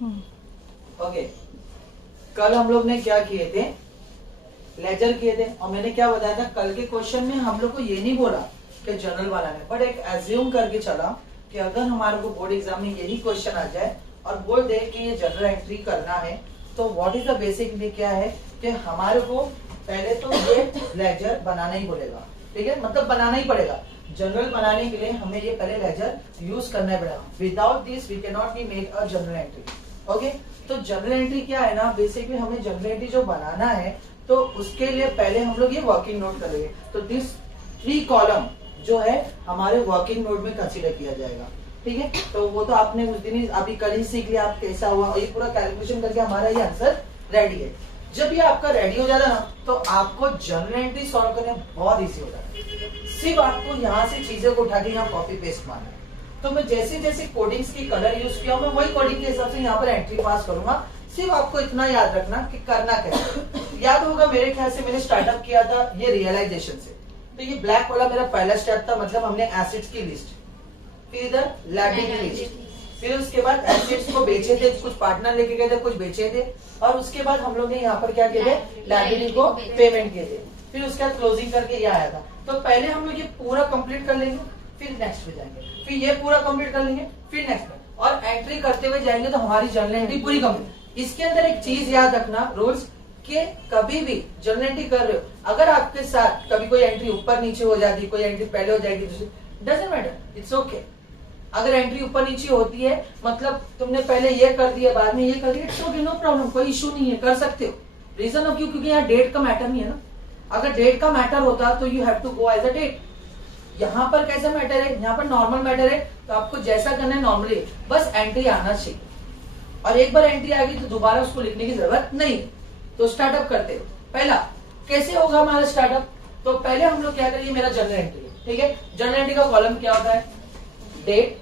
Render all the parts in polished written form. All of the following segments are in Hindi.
ओके, कल हम लोग ने क्या किए थे, लेजर किए थे, और मैंने क्या बताया था, कल के क्वेश्चन में हम लोग को ये नहीं बोला कि जनरल वाला है, बट एक एज्यूम करके चला कि अगर हमारे को बोर्ड एग्जाम में यही क्वेश्चन आ जाए और बोल दे कि ये जनरल एंट्री करना है, तो व्हाट इज द बेसिक में क्या है कि हमारे को पहले तो ये लेजर बनाना ही बोलेगा, ठीक है, मतलब बनाना ही पड़ेगा। जनरल बनाने के लिए हमें ये पहले लेजर यूज करना पड़ेगा, without this we can not be make a general entry. Okay, तो जनरल एंट्री क्या है ना, बेसिकली हमें जनरल एंट्री जो बनाना है तो उसके लिए पहले हम लोग ये वर्किंग नोट करेंगे। तो दिस 3 कॉलम जो है हमारे वर्किंग नोट में कंसीडर किया जाएगा, ठीक है। तो वो तो आपने उस दिन ही अभी कल ही सीख लिया आप कैसा हुआ, और ये पूरा कैलकुलेशन करके हमारा ये आंसर रेडी है। जब ये आपका रेडी हो जाता है ना, तो आपको जनरल एंट्री सॉल्व करने बहुत इजी होता है। सिर्फ आपको यहाँ से चीजों को उठा के यहाँ कॉपी पेस्ट मारना है। तो मैं जैसे जैसे कोडिंग्स की कलर यूज किया, मैं वही कोडिंग के हिसाब से यहाँ पर एंट्री पास करूंगा। सिर्फ आपको इतना याद रखना कि करना क्या है। याद होगा मेरे ख्याल से मैंने स्टार्टअप किया था ये रियलाइजेशन से। तो ये ब्लैक वाला मेरा पहला स्टेप था, मतलब हमने एसिड्स की लिस्ट, फिर इधर लाइबिलिटी लिस्ट, फिर उसके बाद एसिड्स को बेचे थे, कुछ पार्टनर लेके गए थे, कुछ बेचे थे, और उसके बाद हम लोग ने यहाँ पर क्या किए थे, लाइबिलिटी को पेमेंट किए थे, फिर उसके बाद क्लोजिंग करके ये आया था। तो पहले हम लोग ये पूरा कंप्लीट कर लेंगे, फिर नेक्स्ट पे जाएंगे, फिर ये पूरा कंप्लीट कर लेंगे, फिर नेक्स्ट पे, और एंट्री करते हुए जाएंगे तो हमारी जर्नल एंट्री पूरी कंप्लीट। इसके अंदर एक चीज याद रखना रूल्स, कि कभी भी जर्नल एंट्री कर रहे हो, अगर आपके साथ कभी कोई एंट्री ऊपर नीचे हो जाती, कोई एंट्री पहले हो जाएगी, डजंट मैटर, इट्स ओके। अगर एंट्री ऊपर नीचे होती है, मतलब तुमने पहले ये कर दिया बाद में ये कर दिया, इट्स ओके, नो प्रॉब्लम, कोई इशू नहीं है, कर सकते हो। रीजन हो क्यों, क्योंकि यहाँ डेट का मैटर नहीं है ना। अगर डेट का मैटर होता तो you have to go as a date. यहाँ पर कैसा मैटर है, यहाँ पर नॉर्मल मैटर है, तो आपको जैसा करना है नॉर्मली, बस एंट्री आना चाहिए। और एक बार एंट्री आ गई तो दोबारा उसको लिखने की जरूरत नहीं। तो स्टार्टअप करते हो, पहला कैसे होगा हमारा स्टार्टअप, तो पहले हम लोग क्या करेंगे, मेरा जर्नल एंट्री है, ठीक है। जर्नल एंट्री का कॉलम क्या होता है, डेट,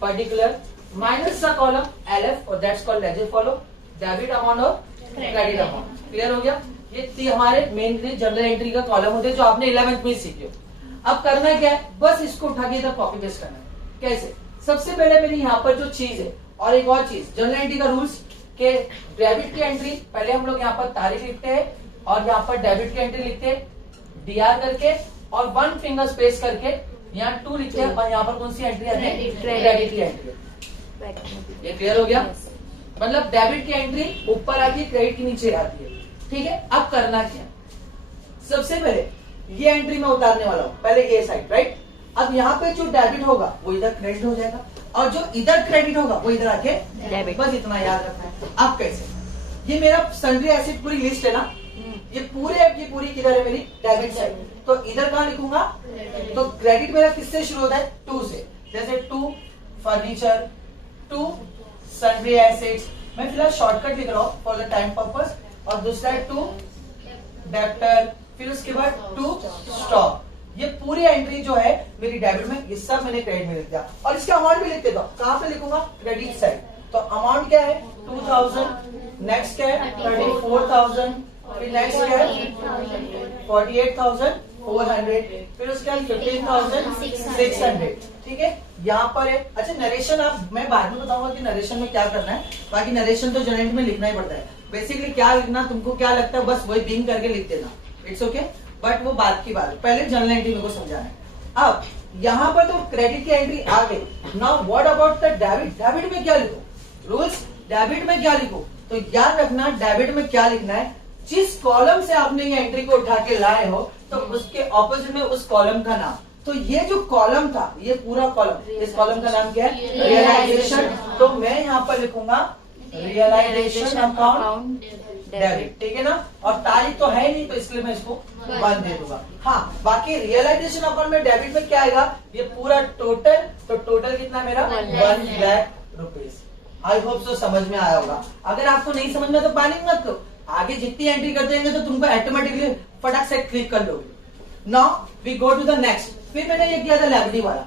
पर्टिकुलर, माइनस का कॉलम LF, और that's called laser follow, debit amount और क्रेडिट अमाउंट। क्लियर हो गया, ये हमारे मेन जर्नल एंट्री का कॉलम होते हैं जो आपने 11th में सीखे हो। अब करना क्या है, बस इसको उठा के इधर कॉपी पेस्ट करना है। कैसे, सबसे पहले मेरी यहाँ पर जो चीज है, और एक और चीज जर्नल एंट्री का रूल्स के डेबिट की एंट्री पहले हम लोग यहाँ पर तारीख लिखते हैं, और यहाँ पर डेबिट की एंट्री लिखते हैं DR करके, और 1 फिंगर स्पेस करके यहाँ 2 लिखते हैं, और यहाँ पर कौन सी एंट्री आती है, क्रेडिट की एंट्री। ये क्लियर हो गया, मतलब डेबिट की एंट्री ऊपर आती है, क्रेडिट की नीचे आती है, ठीक है। अब करना क्या, सबसे पहले ये एंट्री में उतारने वाला हूं, पहले ये साइड, राइट। अब यहाँ पे जो डेबिट होगा वो इधर क्रेडिट हो जाएगा, और जो इधर क्रेडिट होगा वो इधर आके डेबिट। बस इतना याद रखना है। अब कैसे, ये मेरा सन्ड्री एसिड पूरी लिस्ट है ना, ये पूरी किधर है, मेरी डेबिट साइड, तो इधर कहाँ लिखूंगा, तो क्रेडिट मेरा किससे शुरू होता है, 2 से, जैसे 2 फर्नीचर, 2 सन्ड्री एसिड्स, मैं फिलहाल शॉर्टकट लिख रहा हूँ फॉर द टाइम पर्पस, और दूसरा है 2 डेप्टर, फिर उसके बाद 2 स्टॉक। ये पूरी एंट्री जो है मेरी डेबिट में, ये सब मैंने क्रेडिट में लिख दिया, और इसका अमाउंट भी लिख देता हूँ। कहाँ पे लिखूंगा, क्रेडिट साइड। तो अमाउंट क्या है, 2000, नेक्स्ट क्या है 34,000, फिर नेक्स्ट क्या है 48,400, फिर उसके बाद 15,600, ठीक है। यहाँ पर है, अच्छा नरेशन आप, मैं बाद में बताऊंगा कि नरेशन में क्या करना है, बाकी नरेशन तो जनरल में लिखना ही पड़ता है। बेसिकली क्या लिखना, तुमको क्या लगता है, बस वही बिंग करके लिख देना, इट्स ओके, बट वो बात की बात है, पहले जनरल एंट्री मेरे को समझाना है। अब यहाँ पर तो क्रेडिट की एंट्री आ गई, now what about the debit, debit में क्या लिखो, रूल्स, डेबिट में क्या लिखो, तो याद रखना डेबिट में क्या लिखना है, जिस कॉलम से आपने ये एंट्री को उठा के लाए हो, तो उसके ऑपोजिट में उस कॉलम का नाम। तो ये जो कॉलम था, ये पूरा कॉलम, इस कॉलम का नाम क्या है, रियलाइजेशन। तो मैं यहाँ पर लिखूंगा रियलाइजेशन अकाउंट डेबिट, ठीक है ना, और तारीख तो है नहीं तो इसलिए मैं इसको 1 दे दूंगा। हाँ, बाकी रियलाइजेशन अकाउंट में डेबिट में क्या आएगा, ये पूरा टोटल, तो टोटल कितना मेरा 1 lakh rupees. I hope so समझ में आया होगा। अगर आपको नहीं समझ में तो पैनिक मत करो, आगे जितनी एंट्री कर देंगे तो तुमको ऑटोमेटिकली फटाक से क्लिक कर लोगे। Now we go to the next. फिर मैंने ये किया था लाइबिलिटी वाला,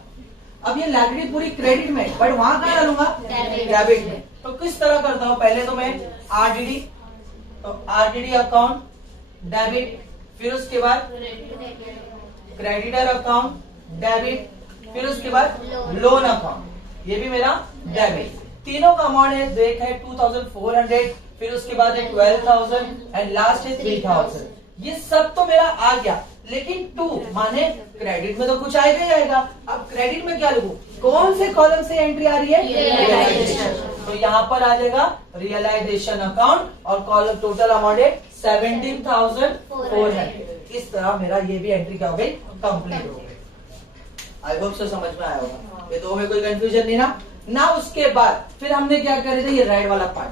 अब ये लाइबिलिटी पूरी क्रेडिट में, बट वहां कहाँ डालूंगा, डेबिट में। तो किस तरह करता हूँ, पहले तो मैं RDD, तो RDD अकाउंट डेबिट, फिर उसके बाद क्रेडिटर अकाउंट डेबिट, फिर उसके बाद लोन अकाउंट, ये भी मेरा डेबिट, तीनों का अमाउंट है, एक है 2400, फिर उसके बाद है 12,000 एंड लास्ट है 3,000। ये सब तो मेरा आ गया, लेकिन 2 माने क्रेडिट में तो कुछ आएगा ही आएगा। अब क्रेडिट में क्या लिखूं, कौन से कॉलम से एंट्री आ रही है, रियलाइजेशन। तो यहाँ पर आ जाएगा रियलाइजेशन अकाउंट और कॉलम टोटल अमाउंट है 17,400। इस तरह मेरा ये भी एंट्री क्या हो गई, कंप्लीट हो गई। आई होप सो समझ में आया होगा, ये दो में कोई कंफ्यूजन नहीं ना। उसके बाद फिर हमने क्या करे थे, ये रेड वाला पार्ट।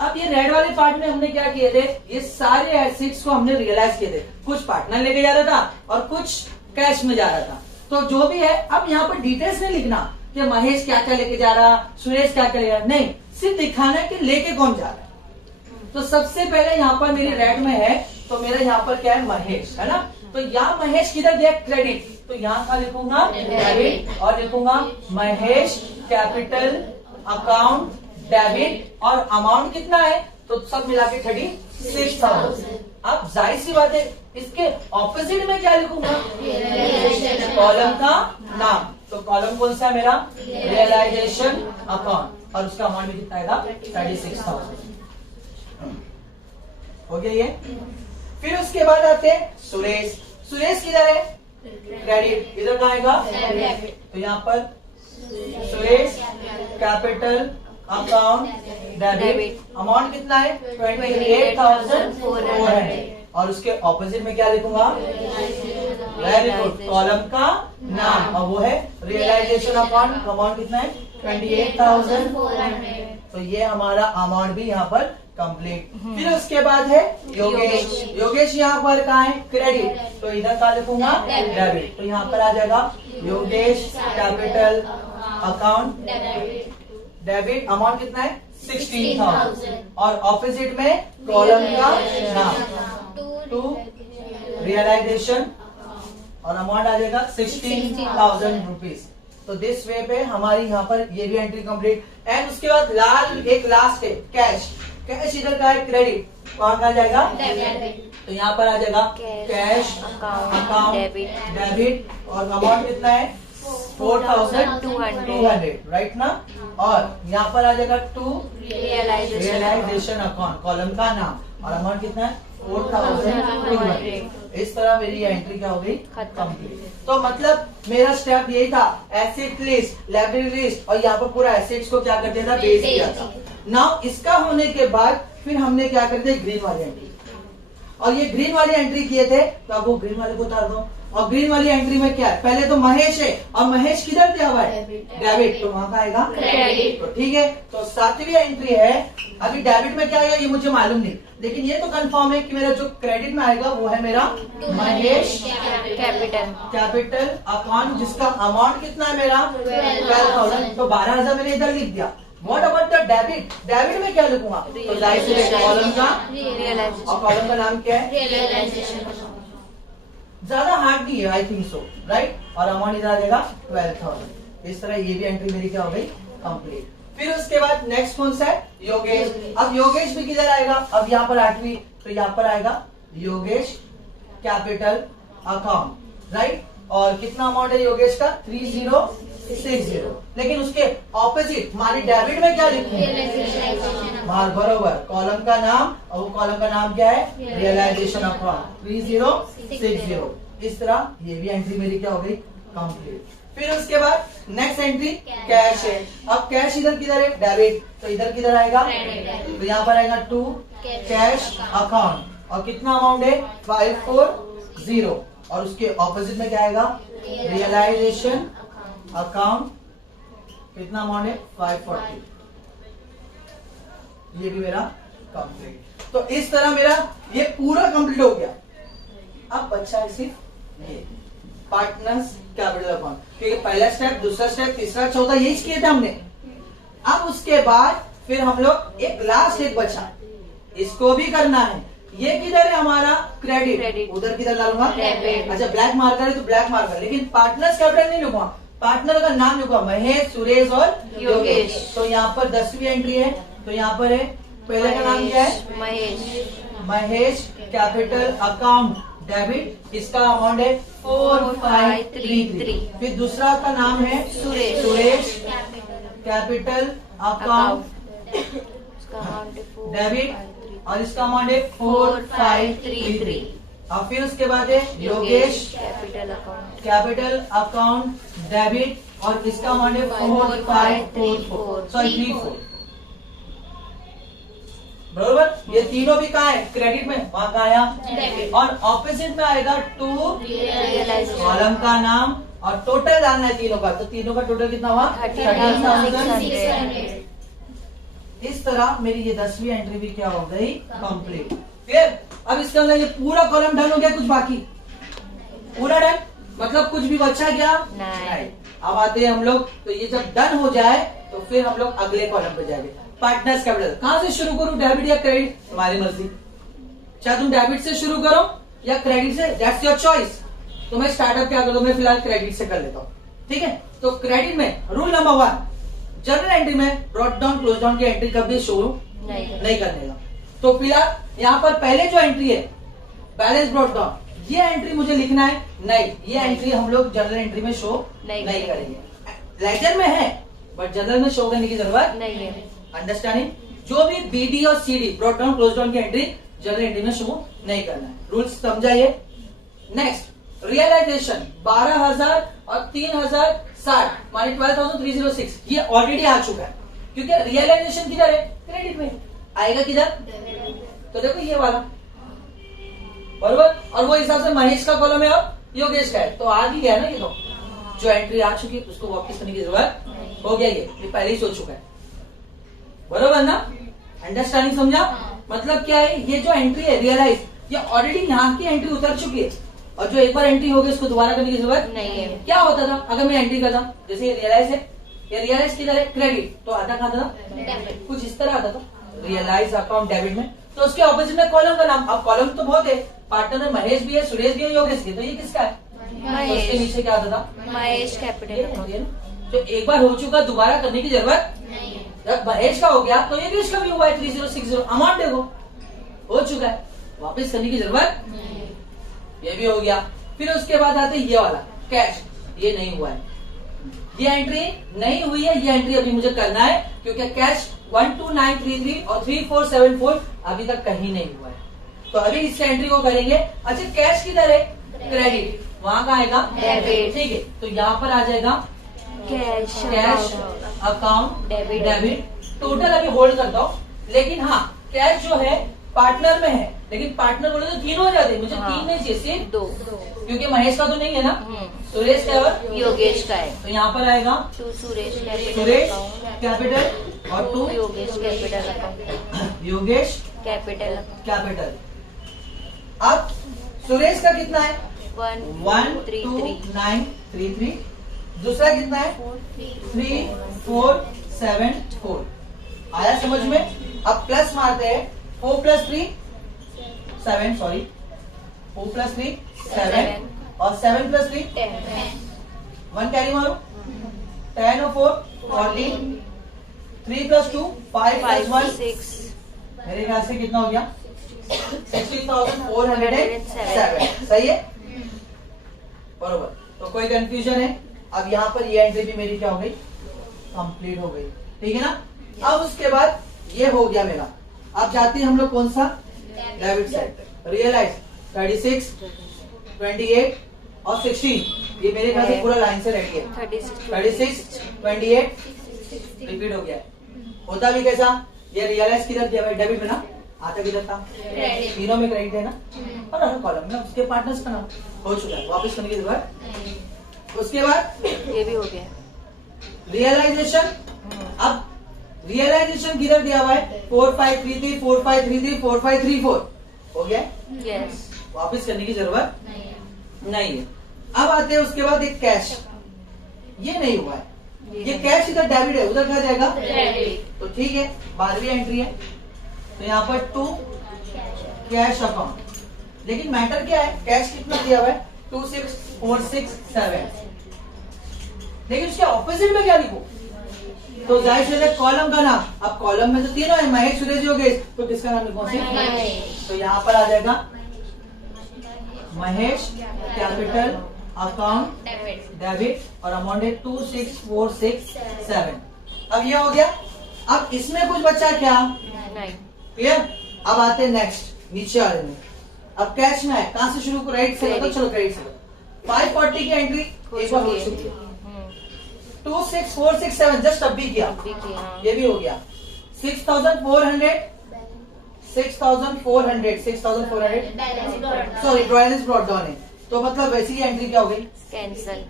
अब ये रेड वाले पार्ट में हमने क्या किए थे, ये सारे एसेट्स को हमने रियलाइज किए थे। कुछ पार्टनर लेके जा रहा था और कुछ कैश में जा रहा था। तो जो भी है, अब यहाँ पर डिटेल्स नहीं लिखना कि महेश क्या क्या लेके जा रहा, सुरेश क्या क्या ले रहा, नहीं, सिर्फ दिखाना कि लेके कौन जा रहा है। तो सबसे पहले यहाँ पर मेरी रेड में है, तो मेरा यहाँ पर क्या है, महेश है ना। तो यहाँ महेश किधर दिया, क्रेडिट, तो यहाँ का लिखूंगा डेबिट और लिखूंगा महेश कैपिटल अकाउंट डेबिट, और अमाउंट कितना है, तो सब मिला के 36,000। अब जाहिर सी बात है, इसके ऑपोजिट में क्या लिखूंगा, कॉलम का नाम। तो कॉलम कौन सा है मेरा, रियलाइजेशन अकाउंट, और उसका अमाउंट भी कितना आएगा, 36,000। हो गया ये। फिर उसके बाद आते हैं सुरेश। सुरेश किधर है, क्रेडिट, इधर कहाँ आएगा, तो यहाँ पर Suresh capital account debit, amount कितना है, 28,400, और उसके ऑपोजिट में क्या लिखूंगा, वेरी गुड, कॉलम का नाम, और वो है रियलाइजेशन अकाउंट। अमाउंट कितना है, 28,400। तो ये हमारा अमाउंट भी यहाँ पर कंप्लीट। फिर उसके बाद है योगेश। योगेश यहाँ पर कहाँ है, क्रेडिट, तो इधर का लिखूंगा डेबिट, तो यहाँ पर आ जाएगा Yogesh capital account debit, amount कितना है, 16,000, और ऑपोजिट में कॉलम का नाम टू रियलाइजेशन, और अमाउंट आ जाएगा 16,000 रुपीज। तो दिस वे पे हमारी यहाँ पर ये भी एंट्री कंप्लीट। एंड उसके बाद एक लास्ट है कैश। कैश इधर का है, क्रेडिट, वहां का जाएगा, तो यहाँ पर आ जाएगा कैश अकाउंट डेबिट, और अमाउंट कितना है, 4,200, राइट ना। और यहाँ पर आ जाएगा टू रियलाइजेशन अकाउंट, कॉलम का नाम, और अमाउंट कितना है, 4,200। इस तरह मेरी एंट्री क्या हो गई, कंप्लीट। तो मतलब मेरा स्टेप यही था, एसेट लिस्ट, लायबिलिटी लिस्ट, और यहाँ पर पूरा एसेट्स को क्या कर दिया था, बेस किया था। नाउ इसका होने के बाद फिर हमने क्या कर दिया, ग्रीन वाली एंट्री, और ये ग्रीन वाली एंट्री किए थे, तो आपको ग्रीन वाले को उतार दो। और ग्रीन वाली एंट्री में क्या है, पहले तो महेश है, और महेश किधर दिया हुआ है, डेबिट, तो वहां का आएगा क्रेडिट, तो ठीक है। तो 7वीं एंट्री है, अभी डेबिट में क्या आएगा ये मुझे मालूम नहीं, लेकिन ये तो कंफर्म है कि मेरा जो क्रेडिट में आएगा वो है मेरा महेश कैपिटल अकाउंट, जिसका अमाउंट कितना है मेरा 12,000, तो 12,000 मैंने इधर लिख दिया। What about the debit, debit में क्या लिखूंगा, तो जाहिर से कॉलम का, और कॉलम का नाम क्या है, ज्यादा हार्ड नहीं है, आई थिंक सो, राइट। और अमाउंट इधर आ जाएगा 12,000। इस तरह ये भी एंट्री मेरी क्या हो गई, कंप्लीट। फिर उसके बाद नेक्स्ट कौन सा है, योगेश। अब योगेश भी किधर आएगा, अब यहाँ पर 8वीं, तो यहाँ पर आएगा योगेश कैपिटल अकाउंट, राइट। और कितना अमाउंट है योगेश का, 3060, लेकिन उसके ऑपोजिट मानी डेबिट में क्या लिखूंगा, बरोबर, कॉलम का नाम, और वो कॉलम का नाम क्या है, रियलाइजेशन अकाउंट 3060। इस तरह ये भी एंट्री मेरी क्या हो गई, कंप्लीट। फिर उसके बाद नेक्स्ट एंट्री कैश है। अब कैश इधर किधर है, डेबिट, तो इधर किधर आएगा, तो यहाँ पर आएगा टू कैश अकाउंट, और कितना अमाउंट है, 540, और उसके ऑपोजिट में क्या आएगा, रियलाइजेशन अकाउंट, कितना अमाउंट है, 540। ये भी मेरा कंप्लीट। तो इस तरह मेरा ये पूरा कंप्लीट हो गया। अब बच्चा है सिर्फ ये पार्टनर्स कैपिटल अकाउंट, क्योंकि पहला स्टेप, दूसरा स्टेप, तीसरा, चौथा यही किए थे हमने। अब उसके बाद फिर हम लोग एक लास्ट एक बचा, इसको भी करना है। ये किधर है हमारा, क्रेडिट, उधर किधर डालूंगा, अच्छा ब्लैक मार्कर है तो ब्लैक मार्कर, लेकिन पार्टनर्स कैपिटल नहीं लिखूंगा, पार्टनर का नाम लिखूंगा, महेश, सुरेश और योगेश। तो यहाँ पर 10वीं एंट्री है, तो यहाँ पर है, पहले का नाम क्या है, महेश कैपिटल अकाउंट डेबिट, इसका अमाउंट है 4533। फिर दूसरा का नाम है सुरेश कैपिटल अकाउंट डेबिट और इसका अमाउंट है 4533। और फिर उसके बाद है योगेश कैपिटल अकाउंट डेबिट और इसका अमाउंट है 4544 सॉरी 34। बरोबर, ये तीनों भी कहाँ है? क्रेडिट में, वहां का आया। और ऑपोजिट में आएगा टू कॉलम का नाम और टोटल डालना है तीनों का, तो तीनों का टोटल कितना हुआ? 13,600। इस तरह मेरी ये 10वीं एंट्री भी क्या हो गई? कंप्लीट। फिर अब इसके अंदर ये पूरा कॉलम डन हो गया, कुछ बाकी? पूरा डन, मतलब कुछ भी बचा क्या? नहीं। अब आते हैं हम लोग, तो ये जब डन हो जाए तो फिर हम लोग अगले कॉलम पे जाएंगे। पार्टनर्स कैपिटल कहाँ से शुरू करूं, डेबिट या क्रेडिट? तुम्हारी मर्जी, चाहे तुम डेबिट से शुरू करो या क्रेडिट से, दैट्स योर चॉइस। तो मैं स्टार्टअप क्या करूं, मैं फिलहाल क्रेडिट से कर लेता हूँ, ठीक है। तो क्रेडिट में रूल नंबर 1, जनरल एंट्री में ब्रॉट डाउन क्लोज डाउन की एंट्री कभी शो नहीं करने का। तो फिलहाल यहाँ पर पहले जो एंट्री है बैलेंस ब्रॉट डाउन, ये एंट्री मुझे लिखना है नहीं, ये एंट्री हम लोग जनरल एंट्री में शो नहीं करेंगे। लेजर में है बट जनरल में शो करने की जरूरत नहीं है। अंडरस्टैंडिंग? जो भी बीडी और CD brought down close down की एंट्री जनरल एंट्री में शो नहीं करना है। रूल्स समझाइए। नेक्स्ट रियलाइजेशन 12,000 और 3,060 माने 12,306, ये ऑलरेडी आ चुका है क्योंकि रियलाइजेशन किधर है? क्रेडिट में। आएगा किधर? तो देखो ये वाला, बरोबर। और वो हिसाब से महेश का कॉलम है और योगेश का है, तो आ ही गया ना। ये तो जो एंट्री आ चुकी है उसको वापस करने की जरूरत हो गया, ये पहले ही सोच चुका है, बरोबर ना? अंडरस्टैंडिंग समझा? मतलब क्या है, ये जो एंट्री है रियलाइज, ये ऑलरेडी यहाँ की एंट्री उतर चुकी है और जो एक बार एंट्री हो गई उसको दोबारा करने की जरूरत नहीं है। क्या होता था अगर मैं एंट्री करता, जैसे ये रियलाइज है, ये रियलाइज किधर है? क्रेडिट, तो आता कहाँ था? कुछ इस तरह आता था, रियलाइज अकाउंट डेबिट में। तो उसके ऑपोजिट में कॉलम का नाम, अब कॉलम तो बहुत है, पार्टनर में महेश भी है, सुरेश भी है, योगेश भी है, तो ये किसका है? तो उसके नीचे क्या आता था? महेश कैपिटल। तो एक बार हो चुका, दोबारा करने की जरूरत नहीं। जब महेश का हो गया तो योगेश का भी हुआ है 3060, अमाउंट देखो हो चुका है, वापस करने की जरूरत नहीं। ये भी हो गया। फिर उसके बाद आते ये वाला कैश, ये नहीं हुआ है, ये एंट्री नहीं हुई है, ये एंट्री अभी मुझे करना है क्योंकि कैश 12933 और 3474 अभी तक कहीं नहीं हुआ है, तो अभी इस एंट्री को करेंगे। अच्छा कैश किधर है? क्रेडिट, वहां का आएगा डेबिट, ठीक है। तो यहाँ पर आ जाएगा कैश अकाउंट डेबिट। टोटल अभी होल्ड करता हूँ, लेकिन हाँ कैश जो है पार्टनर में है, लेकिन पार्टनर बोले तो तीन हो जाते, मुझे तीन नहीं चाहिए, सिर्फ दो, क्योंकि महेश का तो नहीं है ना, सुरेश का और योगेश का है। तो यहाँ पर आएगा टू सुरेश कैपिटल और टू योगेश कैपिटल। अब सुरेश का कितना है? 12933, दूसरा कितना है? 3474। आया समझ में? अब प्लस मारते हैं, 4 + 3 7, सॉरी 4 + 3 7 और 7 + 3 10, 1 कैरी मारो, 10 और 4 14, 3 + 2 5 + 1 6, मेरे ख्याल से कितना हो गया? 16,407। सही है, बरोबर। तो कोई कंफ्यूजन है? अब यहाँ पर ये एंट्री भी मेरी क्या हो गई? कंप्लीट हो गई, ठीक है ना। अब उसके बाद ये हो गया मेरा। अब जाते हैं हम लोग कौन सा? Debit side. रियलाइज 36 28 और 16, ये मेरे ख्याल से पूरा लाइन से रेडी है। 36 28 रिपीट हो गया है। होता भी कैसा? ये रियलाइज किधर दिया भाई? डेबिट में ना, आता किधर था? तीनों में क्रेडिट है ना, और हर कॉलम में उसके पार्टनर्स का नाम हो चुका है, वापस करने की जरूरत। उसके बाद ये भी हो गया रियलाइजेशन। अब रियलाइजेशन किधर दिया हुआ है? 4533 4533 4534 हो गया, यस। वापस करने की जरूरत नहीं है। अब आते हैं उसके बाद एक कैश, ये नहीं हुआ है, ये कैश इधर डेबिट है, उधर क्या जाएगा? तो ठीक है, 12वीं एंट्री है, तो यहाँ पर 2 कैश अकाउंट, लेकिन मैटर क्या है? कैश कितना दिया हुआ है? 26467, लेकिन उसके ऑपोजिट में क्या लिखो? तो जाहिर से कॉलम का नाम, अब कॉलम में तो तीनों है, महेश सुरेश योगेश, तो किसका नाम लिखो? तो यहाँ पर आ जाएगा महेश कैपिटल अकाउंट डेबिट और अमाउंट है 26467। अब ये हो गया। अब इसमें कुछ बचा क्या? नहीं। क्लियर? अब आते हैं नेक्स्ट नीचे वाले में। अब कैच में है, कहां से शुरू? राइट से लो, चलो राइट से लो। 540 की एंट्री एक बार हो चुकी है। 2 6 4 6 7 जस्ट अब भी किया, ये भी हो गया। 6400 सॉरी बैलेंस ब्रॉट डाउन है, तो मतलब वैसी की एंट्री क्या हो गई? कैंसल।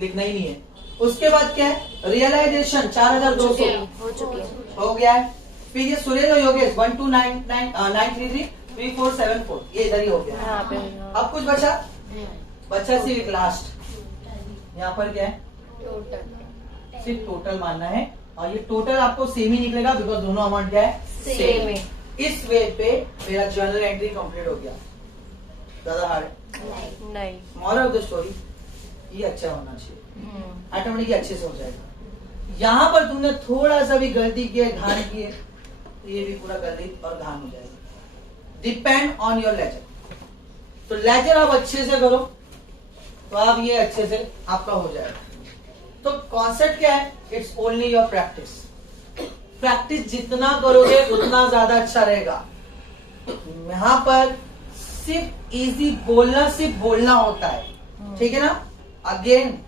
लिखना ही नहीं है। उसके बाद क्या है? रियलाइजेशन 4200 हो चुकी है। हो गया है। फिर ये सुरेश और योगेश 12993334474 ये इधर ही हो गया। यहाँ पे अब कुछ बचा सिर्फ लास्ट। यहाँ पर क्या है? सिर्फ टोटल मानना है, और ये टोटल आपको सेम ही निकलेगा बिकॉज दोनों अमाउंट क्या है? सेम है। इस वे पे मेरा जर्नल एंट्री कंप्लीट हो गया। ज्यादा हार्ड नहीं। मॉरल ऑफ द स्टोरी ये अच्छा होना चाहिए, ऑटोमेटिकली अच्छे से हो जाएगा। यहाँ पर तुमने थोड़ा सा भी गलती की है, घान की है, तो ये भी पूरा गलती और घान हो जाएगा। Depend on your ledger. तो लेजर आप अच्छे से करो तो आप ये अच्छे से आपका हो जाएगा। तो कॉन्सेप्ट क्या है? It's only your practice. Practice जितना करोगे उतना ज्यादा अच्छा रहेगा। यहाँ पर सिर्फ इजी बोलना, सिर्फ बोलना होता है, ठीक है ना? अगेन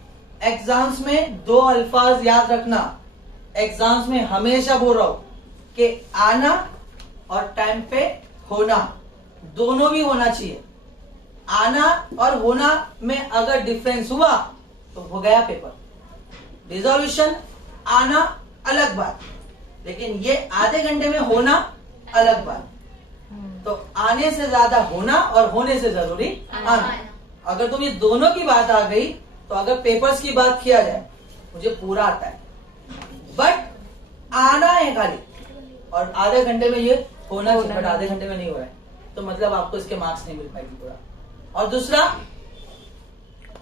एग्जाम्स में 2 अल्फाज याद रखना। एग्जाम्स में हमेशा बोल रहा हूं कि आना और टाइम पे होना दोनों भी होना चाहिए। आना और होना में अगर डिफरेंस हुआ तो हो गया पेपर। रिजोल्यूशन आना अलग बात, लेकिन ये आधे घंटे में होना अलग बात। तो आने से ज्यादा होना और होने से जरूरी आना। अगर तुम ये दोनों की बात आ गई तो अगर पेपर्स की बात किया जाए, मुझे पूरा आता है, बट आना है खाली, और आधे घंटे में ये होना चाहिए, बट आधे घंटे में नहीं हो रहा है, तो मतलब आपको इसके मार्क्स नहीं मिल पाएगी पूरा। और दूसरा,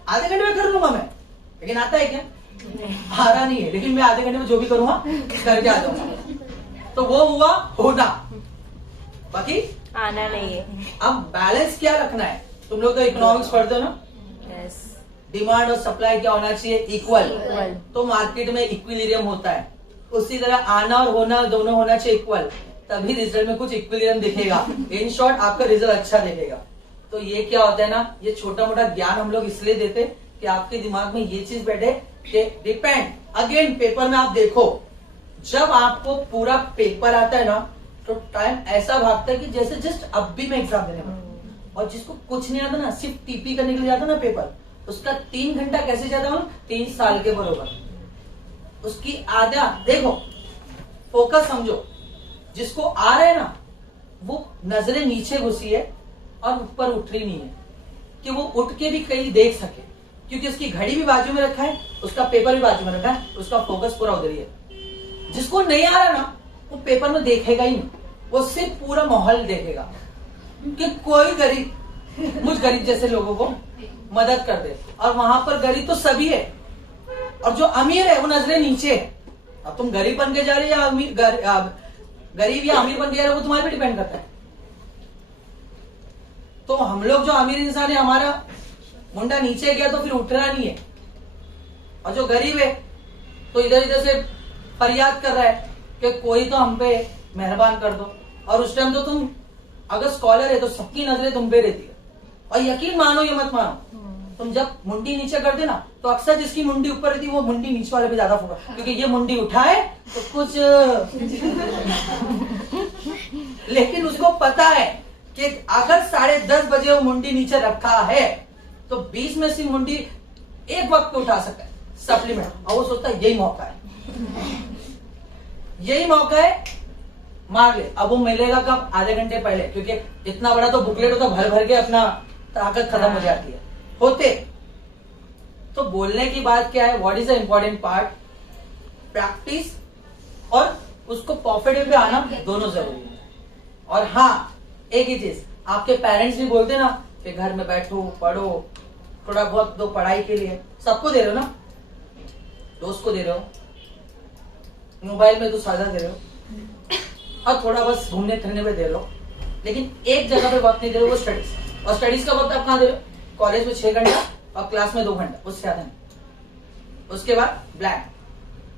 आधे घंटे में कर लूंगा मैं, लेकिन आता है क्या? आ रहा नहीं है, लेकिन मैं आधे घंटे में जो भी करूंगा करके आ जाऊंगा। तो वो हुआ होना, बाकी आना नहीं है। अब बैलेंस क्या रखना है? तुम लोग तो इकोनॉमिक्स पढ़ते हो ना? यस। डिमांड और सप्लाई क्या होना चाहिए? इक्वल। इक्वल। तो मार्केट में इक्विलिब्रियम होता है, उसी तरह आना और होना दोनों होना चाहिए इक्वल, तभी रिजल्ट में कुछ इक्विलिब्रियम दिखेगा। इन शॉर्ट आपका रिजल्ट अच्छा दिखेगा। तो ये क्या होता है ना, ये छोटा मोटा ज्ञान हम लोग इसलिए देते कि आपके दिमाग में ये चीज बैठे कि डिपेंड। अगेन पेपर में आप देखो, जब आपको पूरा पेपर आता है ना तो टाइम ऐसा भागता है कि जैसे जस्ट अब भी मैं एग्जाम देने वाला हूं। और जिसको कुछ नहीं आता ना, सिर्फ टीपी करने के लिए जाता ना पेपर, उसका 3 घंटा कैसे जाता हूं? 3 साल के बरोबर। उसकी आधा देखो, फोकस समझो, जिसको आ रहा है ना वो नजरें नीचे घुसी है और ऊपर उठ रही नहीं है कि वो उठ के भी कहीं देख सके, क्योंकि उसकी घड़ी भी बाजू में रखा है, उसका पेपर भी बाजू में रखा है, उसका फोकस पूरा उधर ही है। जिसको नहीं आ रहा ना वो पेपर में देखेगा ही नहीं, वो सिर्फ पूरा माहौल देखेगा कि कोई गरीब, मुझ गरीब जैसे लोगों को मदद कर दे। और वहां पर गरीब तो सभी है, और जो अमीर है वो नजरें नीचे है। अब तुम गरीब बन के जा रहे हो या अमीर, गरीब या अमीर बन के जा रहे हो, वो तुम्हारे पे डिपेंड करता है। तो हम लोग जो अमीर इंसान है, हमारा मुंडा नीचे गया तो फिर उठना नहीं है, और जो गरीब है तो इधर इधर से फरियाद कर रहा है कि कोई तो हम पे मेहरबान कर दो। और उस टाइम तो तुम अगर स्कॉलर है तो सबकी नजरें तुम पे रहती है। और यकीन मानो या मत मानो, तुम जब मुंडी नीचे कर देना तो अक्सर जिसकी मुंडी ऊपर रहती है वो मुंडी नीचे वाले पे ज्यादा फोकस, क्योंकि ये मुंडी उठाए तो कुछ लेकिन उसको पता है कि अगर 10:30 बजे वो मुंडी नीचे रखा है तो 20 में से मुंडी एक वक्त पे उठा सकता है सप्लीमेंट, और वो सोचता है यही मौका है, यही मौका है, मार ले। अब वो मिलेगा कब? आधे घंटे पहले, क्योंकि इतना बड़ा तो बुकलेट होता, भर भर के अपना ताकत खत्म हो जाती है होते। तो बोलने की बात क्या है? What is the important part? Practice और उसको परफेक्ट पे आना दोनों जरूरी है। और हाँ, एक ही चीज, आपके पेरेंट्स भी बोलते ना कि घर में बैठो, पढ़ो, थोड़ा बहुत दो पढ़ाई के लिए, सबको दे रहे हो ना, दोस्त को दे रहे हो, मोबाइल में तो साझा दे रहे हो, और थोड़ा बस घूमने फिरने में दे रहे हो, लेकिन एक जगह पे वक्त नहीं दे रहे हो, वो स्टडीज। और स्टडीज का वक्त आप कहाँ दे रहे हो? कॉलेज में 6 घंटा और क्लास में 2 घंटा, उससे ज्यादा नहीं। उसके बाद ब्लैंक,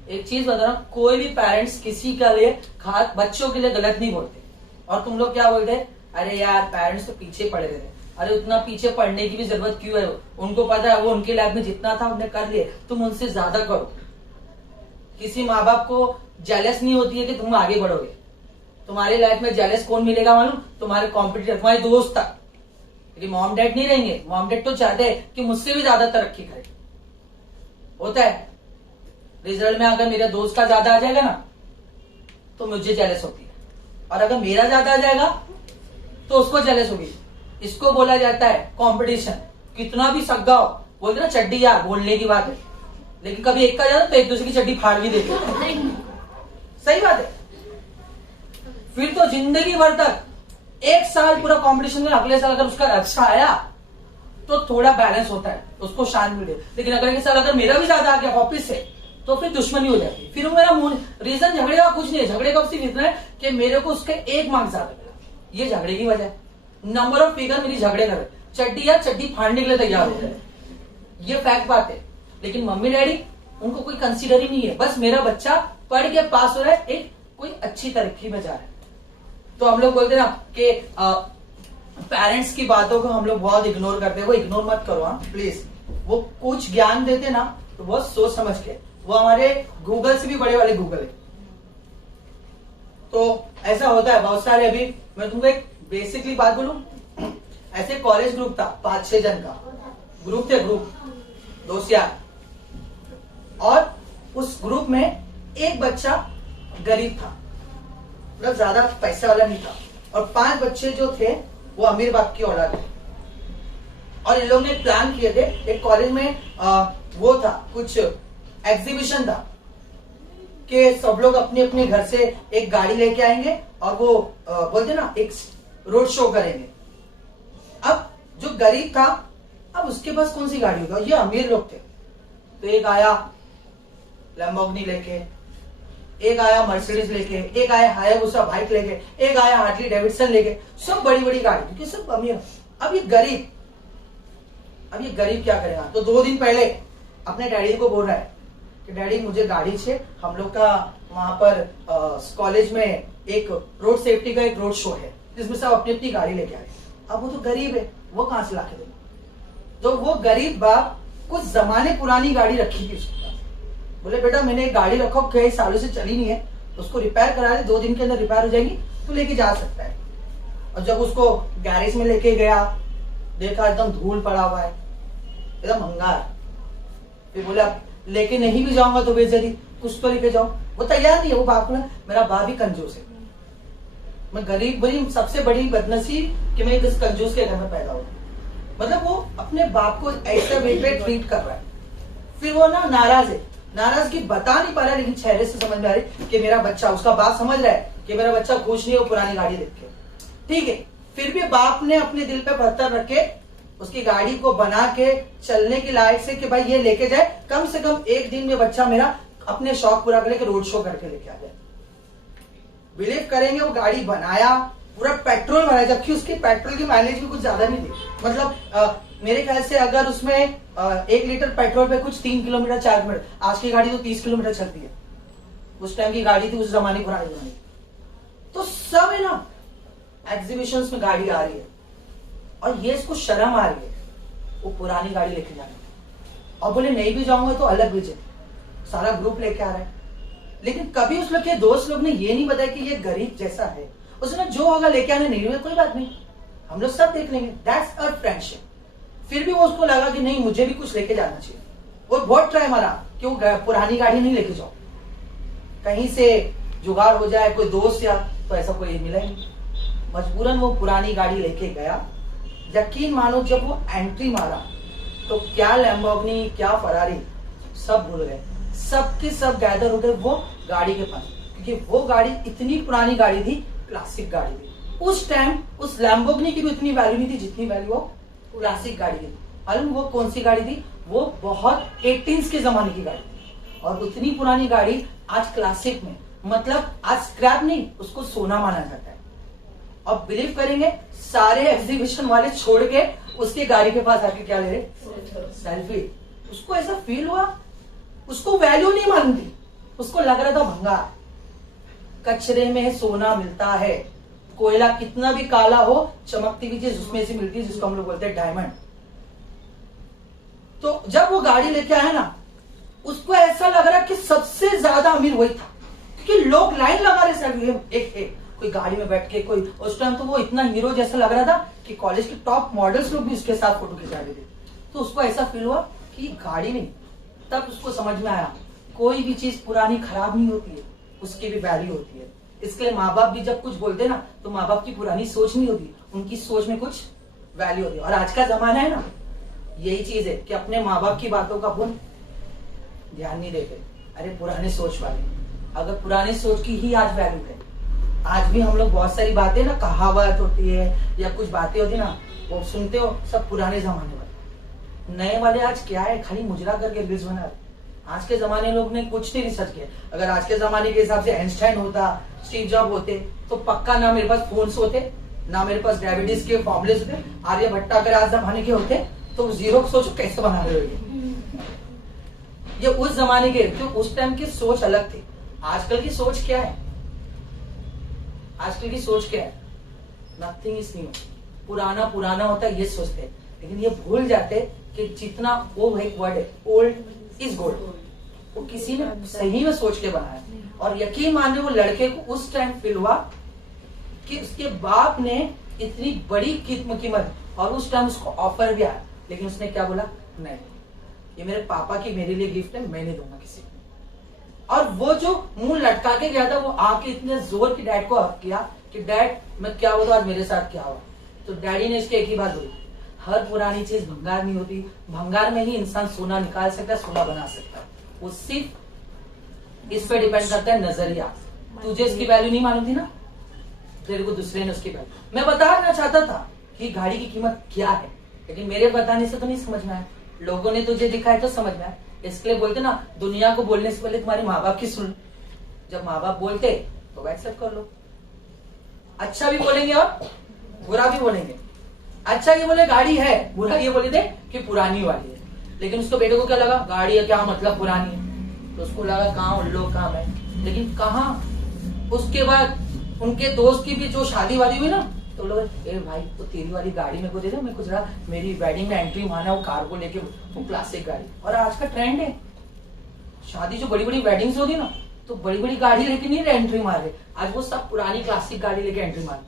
एक चीज बता रहा हूं, कोई भी पेरेंट्स किसी के लिए खास बच्चों के लिए गलत नहीं बोलते। और तुम लोग क्या बोलते हैं, अरे यार पेरेंट्स तो पीछे पड़े रहते। अरे उतना पीछे पढ़ने की भी जरूरत क्यों है? उनको पता है वो उनके लाइफ में जितना था उन्हें कर लिए, तुम उनसे ज्यादा करो। किसी माँ बाप को जेलस नहीं होती है कि तुम आगे बढ़ोगे। तुम्हारी लाइफ में जेलस कौन मिलेगा मालूम? तुम्हारे कॉम्पिटिटर, तुम्हारे दोस्त तक। लेकिन मॉम डैड नहीं रहेंगे। मॉम डैड तो चाहते हैं कि मुझसे भी ज्यादा तरक्की करे। होता है रिजल्ट में अगर मेरे दोस्त का ज्यादा आ जाएगा ना तो मुझे जेलस होती है, और अगर मेरा ज्यादा आ जाएगा तो उसको जेलस होगी। इसको बोला जाता है कंपटीशन। कितना भी सग्गा हो, बोलते ना चड्डी यार, बोलने की बात है, लेकिन कभी एक का जाता तो एक दूसरे की चड्डी फाड़ भी देते। सही बात है। फिर तो जिंदगी भर तक एक साल पूरा कंपटीशन में, अगले साल अगर उसका अच्छा आया तो थोड़ा बैलेंस होता है, उसको शांति मिले। लेकिन अगले साल अगर मेरा भी ज्यादा आ गया वापिस से तो फिर दुश्मनी हो जाती है। फिर मेरा रीजन झगड़े का कुछ नहीं है। झगड़े का सिर्फ इतना है कि मेरे को उसके एक मार्क्स ज्यादा मिला, ये झगड़े की वजह है। नंबर ऑफ फिगर मेरी झगड़े कर, चड्डी या चड्डी फाड़ने के लिए तैयार हो जाए, ये फैक्ट बात है। लेकिन मम्मी डैडी उनको कोई कंसीडर ही नहीं है, बस मेरा बच्चा पढ़ के पास हो रहा है, एक कोई अच्छी तरक्की में जा रहा है। तो हम लोग बोलते ना कि पेरेंट्स की बातों को हम लोग बहुत इग्नोर करते हैं। वो इग्नोर मत करो हाँ प्लीज। वो कुछ ज्ञान देते ना तो बहुत सोच समझ के, वो हमारे गूगल से भी बड़े वाले गूगल है। तो ऐसा होता है बहुत सारे। अभी मैं तुमको एक बेसिकली बात बोलूं, ऐसे कॉलेज ग्रुप था 5-6 जन का ग्रुप थे, ग्रुप दोस्त यार, और उस ग्रुप में एक बच्चा गरीब था, मतलब ज्यादा पैसे वाला नहीं था, और 5 बच्चे जो थे वो अमीर बाप की औलाद थे। और इन लोगों ने प्लान किए थे, एक कॉलेज में वो था कुछ एग्जीबिशन था कि सब लोग अपने अपने घर से एक गाड़ी लेके आएंगे और वो बोलते ना एक रोड शो करेंगे। अब जो गरीब था, अब उसके पास कौन सी गाड़ी होगा, ये अमीर लोग थे। तो एक आया लैम्बोर्गिनी लेके, एक आया मर्सिडीज लेके, एक आया हायाबुसा बाइक लेके, एक आया हार्ली डेविडसन लेके, सब बड़ी बड़ी गाड़ी, क्योंकि सब अमीर। अब ये गरीब क्या करेगा? तो 2 दिन पहले अपने डैडी को बोल रहा है कि डैडी मुझे गाड़ी चाहिए, हम लोग का वहां पर कॉलेज में एक रोड सेफ्टी का एक रोड शो है जिसमें सब अपनी अपनी गाड़ी लेके आए। अब वो तो गरीब है, वो कहां से लाके देगा? तो वो गरीब बाप कुछ जमाने पुरानी गाड़ी रखी थी उसके पास। बोले बेटा मैंने एक गाड़ी रखो, कई सालों से चली नहीं है, उसको रिपेयर करा दे, 2 दिन के अंदर रिपेयर हो जाएगी, तो लेके जा सकता है। और जब उसको गैरेज में लेके गया, देखा एकदम धूल पड़ा हुआ है, एकदम भंगार। फिर बोले अब लेके नहीं भी जाऊंगा तो बेइज्जती, कुछ तो लेके जाओ। वो तैयार नहीं है। वो बाप को, मेरा बाप ही कंजूस है, मैं गरीब, बड़ी सबसे बड़ी बदनसीब कि मैं इस कंजूस के घर में पैदा हुआ। मतलब वो अपने बाप को ऐसे वे पे ट्रीट कर रहा है। फिर वो ना नाराज है, नाराजगी बता नहीं पा रहा है, लेकिन चेहरे से समझ में आ रही कि मेरा बच्चा, उसका बाप समझ रहा है कि मेरा बच्चा खुश नहीं है वो पुरानी गाड़ी देख के। ठीक है, फिर भी बाप ने अपने दिल पे पत्थर रख के उसकी गाड़ी को बना के चलने की लायक से कि भाई ये लेके जाए, कम से कम एक दिन में बच्चा मेरा अपने शौक पूरा कर लेके रोड शो करके लेके आ जाए। बिलीव करेंगे, वो गाड़ी बनाया, पूरा पेट्रोल भराया, जबकि उसकी पेट्रोल की माइलेज भी कुछ ज्यादा नहीं थी। मतलब मेरे ख्याल से अगर उसमें 1 लीटर पेट्रोल पे कुछ 3 किलोमीटर 4 किलोमीटर, आज की गाड़ी तो 30 किलोमीटर चलती है। उस टाइम की गाड़ी थी, उस जमाने पुरानी जमाने। तो सब है ना एग्जीबिशन में गाड़ी आ रही है और ये इसको शर्म आ रही है वो पुरानी गाड़ी लेके जाने, और बोले नहीं भी जाऊंगा तो अलग भी जाए, सारा ग्रुप लेके आ रहा है। लेकिन कभी उस लोग के दोस्त लोग ने ये नहीं बताया कि ये गरीब जैसा है, उसने जो होगा लेके आने, नहीं हुआ कोई बात नहीं, हम लोग सब देख लेंगे, दैट्स अवर फ्रेंडशिप। फिर भी वो उसको लगा कि नहीं मुझे भी कुछ लेके जाना चाहिए। वो बहुत ट्राई मारा क्यों पुरानी गाड़ी नहीं लेके जाओ, कहीं से जुगाड़ हो जाए, कोई दोस्त या तो ऐसा कोई मिला ही नहीं। मजबूरन वो पुरानी गाड़ी लेके गया। यकीन मानो जब वो एंट्री मारा तो क्या लैम्बोर्गिनी क्या फरारी सब भूल गए, सबके सब गैदर हो गए वो गाड़ी के पास, क्योंकि वो गाड़ी इतनी पुरानी गाड़ी थी, क्लासिक गाड़ी थी। उस टाइम उस लैम्बोर्गिनी की भी उतनी वैल्यू नहीं थी जितनी वैल्यू वो क्लासिक गाड़ी थी। मालूम वो कौन सी गाड़ी थी? वो बहुत 18s के जमाने की गाड़ी थी, और उतनी पुरानी गाड़ी आज क्लासिक में, मतलब आज स्क्रैप नहीं, उसको सोना माना जाता है। और बिलीव करेंगे सारे एग्जीबिशन वाले छोड़ के उसकी गाड़ी के पास आके क्या ले रहे? सेल्फी। उसको ऐसा फील हुआ, उसको वैल्यू नहीं मालूम थी, उसको लग रहा था भंगार। कचरे में सोना मिलता है। कोयला कितना भी काला हो, चमकती हुई चीज उसमें से मिलती है, जिसको हम लोग बोलते हैं डायमंड। तो जब वो गाड़ी लेके आया ना, उसको ऐसा लग रहा कि सबसे ज्यादा अमीर वही था, क्योंकि लोग लाइन लगा रहे सर एक कोई गाड़ी में बैठ के, कोई उस टाइम तो वो इतना हीरो जैसा लग रहा था कि कॉलेज के टॉप मॉडल्स लोग भी उसके साथ फोटो खिंचा रहे थे। तो उसको ऐसा फील हुआ कि गाड़ी नहीं। तब उसको समझ में आया कोई भी चीज पुरानी खराब नहीं होती है, उसकी भी वैल्यू होती है। इसके लिए माँ बाप भी जब कुछ बोलते ना, तो माँ बाप की पुरानी सोच नहीं होती, उनकी सोच में कुछ वैल्यू होती है। और आज का जमाना है ना, यही चीज है कि अपने माँ बाप की बातों का अपन ध्यान नहीं देते। अरे पुराने सोच वाले, अगर पुराने सोच की ही आज वैल्यू है। आज भी हम लोग बहुत सारी बातें ना, कहावत होती है या कुछ बातें होती है ना, वो सुनते हो, सब पुराने जमाने वाले। नए वाले आज क्या है, खाली मुजरा करके रील्स बना रहे। आज के जमाने लोग ने कुछ नहीं रिसर्च किया। अगर आज के जमाने के हिसाब से आइंस्टाइन होता, स्टीव जॉब होते, तो पक्का ना मेरे पास फोन्स होते, ना मेरे पास डायबिटीज के फॉर्मुलेस होते। आर्यभट्ट अगर आज जमाने के होते तो जीरो सोचो कैसे बना रहे हो। ये उस जमाने के, तो उस टाइम की सोच अलग थी। आजकल की सोच क्या है? आजकल की सोच क्या है? Nothing is new. पुराना पुराना होता है ये सोचते हैं, लेकिन ये भूल जाते कि जितना, वो एक वर्ड है, ओल्ड इज गोल्ड, वो किसी ने सही में सोच के बनाया। और यकीन मानिए वो लड़के को उस टाइम फील हुआ कि उसके बाप ने इतनी बड़ी कीमत, और उस टाइम उसको ऑफर भी आया, लेकिन उसने क्या बोला, नहीं, ये मेरे पापा की मेरे लिए गिफ्ट है, मैं नहीं दूंगा किसी को। और वो जो मुंह लटका के गया था, वो आके इतने जोर की डैड को हक किया कि डैड मैं क्या बोलूं, आज मेरे साथ क्या हुआ। तो डैडी ने इसके एक ही बात बोली, हर पुरानी चीज भंगार नहीं होती, भंगार में ही इंसान सोना निकाल सकता है, सोना बना सकता है। वो सिर्फ इस पे डिपेंड करता है नजरिया। तुझे इसकी वैल्यू नहीं मालूम थी ना, तेरे को दूसरे ने उसकी वैल्यू। मैं बताना चाहता था कि गाड़ी की कीमत क्या है, लेकिन मेरे बताने से तो नहीं समझ में आया, लोगों ने तुझे दिखाया तो समझ में आया। इसके लिए बोलते ना, दुनिया को बोलने से पहले तुम्हारे माँ बाप की सुन। जब माँ बाप बोलते तो एक्सेप्ट कर लो। अच्छा भी बोलेंगे और बुरा भी बोलेंगे। अच्छा ये बोले गाड़ी है, बुरा ये बोले थे कि पुरानी वाली है। लेकिन उसको बेटे को क्या लगा, गाड़ी है क्या मतलब पुरानी है, तो उसको लगा कहाँ उन लोग काम है। लेकिन कहाँ उसके बाद उनके दोस्त की भी जो शादी वादी हुई ना, तो लोग, ए भाई तो तेरी वाली गाड़ी मेरे को दे दो, मैं कुछ मेरी वेडिंग में एंट्री माना वो कार को लेके, वो क्लासिक गाड़ी। और आज का ट्रेंड है, शादी जो बड़ी बड़ी वेडिंग्स होती ना, तो बड़ी बड़ी गाड़ी लेके नहीं एंट्री मार रहे, आज वो सब पुरानी क्लासिक गाड़ी लेके एंट्री मार।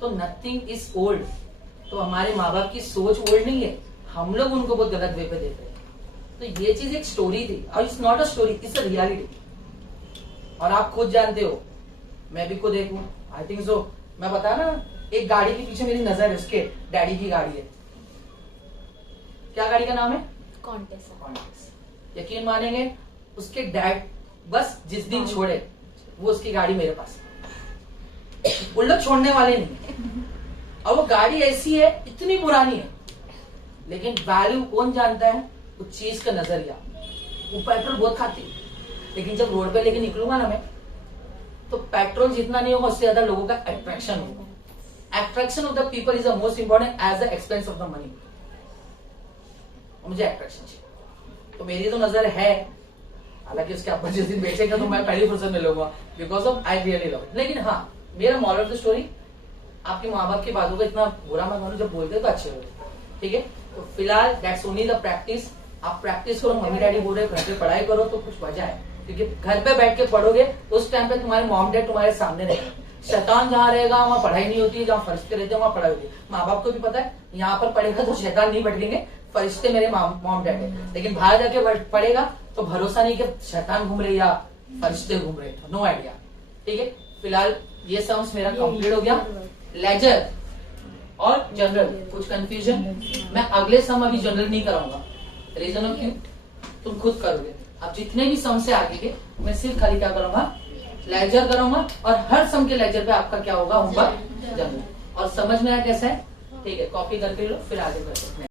तो नथिंग इज ओल्ड। तो हमारे माँ बाप की सोच ओल्ड नहीं है, हम लोग उनको बहुत गलत वे पे देते हैं। तो ये चीज एक स्टोरी थी, और it's not a story, it's a reality. और आप खुद जानते हो, मैं भी खुद एक हूँ, आई थिंक सो। मैं बता ना, एक गाड़ी के पीछे मेरी नजर है, उसके डैडी की गाड़ी है। क्या गाड़ी का नाम है? कॉन्टेस। यकीन मानेंगे, उसके डैड बस जिस दिन छोड़े, वो उसकी गाड़ी मेरे पास। उन लोग छोड़ने वाले नहीं। और वो गाड़ी ऐसी है, इतनी पुरानी है, लेकिन वैल्यू कौन जानता है? उस चीज का नजरिया। वो पेट्रोल बहुत खाती है, लेकिन जब रोड पे लेके निकलूंगा ना मैं, तो पेट्रोल जितना नहीं होगा, उससे ज्यादा लोगों का अट्रैक्शन होगा। Attraction of the people is the most important as the expense of the money. मुझे अट्रैक्शन चाहिए, तो मेरी तो नजर है। हालांकि उसके अब्बा जिस दिन बेचेगा तो मैं पहली फुर्सत में लूंगा, because of I really love it. लेकिन हाँ, मेरा मॉरल ऑफ द स्टोरी, आपके माँ बाप की बातों का इतना बुरा मत मानो, जब बोलते तो अच्छे होते, ठीक है। तो फिलहाल दैट्स ओनली द प्रैक्टिस। आप प्रैक्टिस करो, मम्मी डैडी बोल रहे घर पे पढ़ाई करो तो कुछ वजह है, क्योंकि घर पे बैठ के पढ़ोगे उस टाइम पे तुम्हारे मॉम डैड तुम्हारे सामने रहेंगे। शैतान जहाँ रहेगा वहाँ पढ़ाई नहीं होती है, जहाँ फरिश्ते रहते हैं वहाँ पढ़ाई होती है। माँ बाप को भी पता है, यहाँ पर पढ़ेगा तो शैतान नहीं भटकेंगे, फरिश्ते मेरे मॉम डैड है। लेकिन बाहर जाके पढ़ेगा तो भरोसा नहीं कि शैतान घूम रहे या फरिश्ते घूम रहे, नो आइडिया, ठीक है। फिलहाल ये सम्स मेरा कंप्लीट हो गया। लेजर और जनरल कुछ कंफ्यूजन, मैं अगले सम अभी जनरल नहीं कराऊंगा। रीजन ऑफ क्यों, तुम खुद करोगे। अब जितने भी सम से आगे के, मैं सिर्फ खाली क्या करूंगा, लेजर कराऊंगा। और हर सम के लेजर पे आपका क्या होगा, होगा जनरल। और समझ में आया कैसा है, ठीक है। कॉपी करके लो, फिर आगे बढ़ते हैं।